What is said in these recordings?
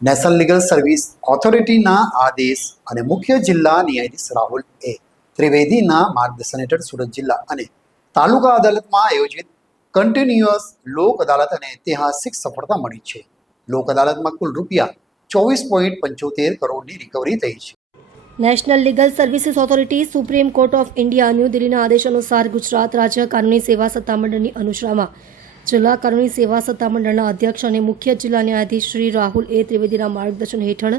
National legal service ઓથોરિટીના આદેશ અને મુખ્ય જિલ્લા ન્યાયાધીશ રાહુલ એ ત્રિવેદીના માર્ગદર્શન હેઠળ સુરત જિલ્લા અને તાલુકા અદાલતમાં આયોજિત કન્ટિન્યુઅસ લોક અદાલત અને ઐતિહાસિક સફળતા મળી છે. લોક અદાલતમાં કુલ ₹24.75 કરોડની રિકવરી થઈ છે. National legal services authority supreme court of India new દિલ્હીના આદેશ અનુસાર ગુજરાત રાજ્ય કાનૂની સેવા સત્તામંડળની અનુશ્રામાં જિલ્લા કાનૂની સેવા સત્તામંડળના અધ્યક્ષ અને મુખ્ય જિલ્લા ન્યાયાધીશ શ્રી રાહુલ એ ત્રિવેદીના માર્ગદર્શન હેઠળ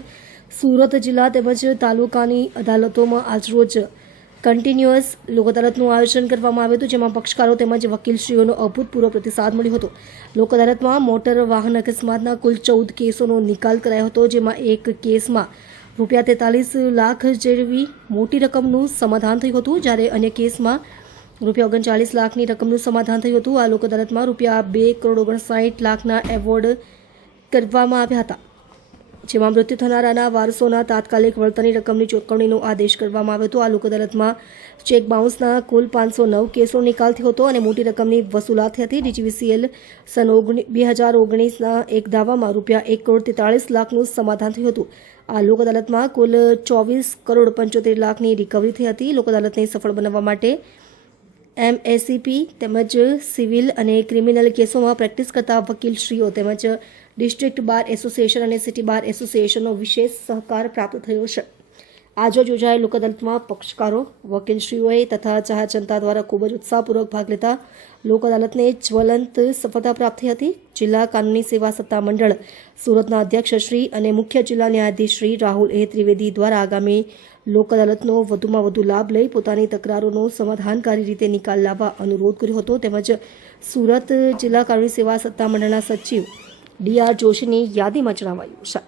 સુરત જિલ્લા તેમજ તાલુકાની અદાલતોમાં આજરોજ કન્ટિન્યુઅસ લોક અદાલતનું આયોજન કરવામાં આવ્યું હતું, જેમાં પક્ષકારો તેમજ વકીલશ્રીઓનો અભૂતપૂર્વ પ્રતિસાદ મળ્યો હતો. લોક અદાલતમાં મોટર વાહન અકસ્માતના કુલ 14 કેસોનો નિકાલ કરાયો હતો, જેમાં એક કેસમાં ₹43 લાખ જેવી મોટી રકમનું સમાધાન થયું હતું, જ્યારે અન્ય કેસમાં ₹39 લાખની રકમનું સમાધાન થયું હતું. આ લોક અદાલતમાં ₹2.59 લાખના એવોર્ડ કરવામાં આવ્યા હતા, જેમાં મૃત્યુ થનારાના વારસોના તાત્કાલિક વળતરની રકમની ચૂકવણીનો આદેશ કરવામાં આવ્યો હતો. આ લોક અદાલતમાં ચેક બાઉન્સના કુલ 509 કેસનો નિકાલ થયો હતો અને મોટી રકમની વસૂલાત થઈ હતી. DGVCL સન 2019ના એક દાવામાં ₹1.43 લાખનું સમાધાન થયું હતું. આ લોક અદાલતમાં કુલ ₹24.75 લાખની રિકવરી થઈ હતી. લોક અદાલતને સફળ બનાવવા માટે MACP તેમજ સિવિલ અને ક્રિમિનલ કેસોમાં પ્રેક્ટિસ કરતા વકીલશ્રીઓ તેમજ ડિસ્ટ્રિક્ટ બાર એસોસિએશન અને સિટી બાર એસોસિએશનનો વિશેષ સહકાર પ્રાપ્ત થયો છે. આજરોજ યોજાયેલ લોક અદાલતમાં પક્ષકારો, વકીલશ્રીઓએ તથા જાહેર જનતા દ્વારા ખૂબ જ ઉત્સાહપૂર્વક ભાગ લેતા લોક અદાલતને જ્વલંત સફળતા પ્રાપ્ત થઈ હતી. જિલ્લા કાનૂની સેવા સત્તા મંડળ સુરતના અધ્યક્ષ શ્રી અને મુખ્ય જિલ્લા ન્યાયાધીશ શ્રી રાહુલ એ ત્રિવેદી દ્વારા આગામી લોક અદાલતનો વધુમાં વધુ લાભ લઈ પોતાની તકરારોનો સમાધાનકારી રીતે નિકાલ લાવવા અનુરોધ કર્યો હતો. તેમજ સુરત જિલ્લા કાનૂની સેવા સત્તા મંડળના સચિવ DR જોશીની યાદીમાં જણાવાયું છે.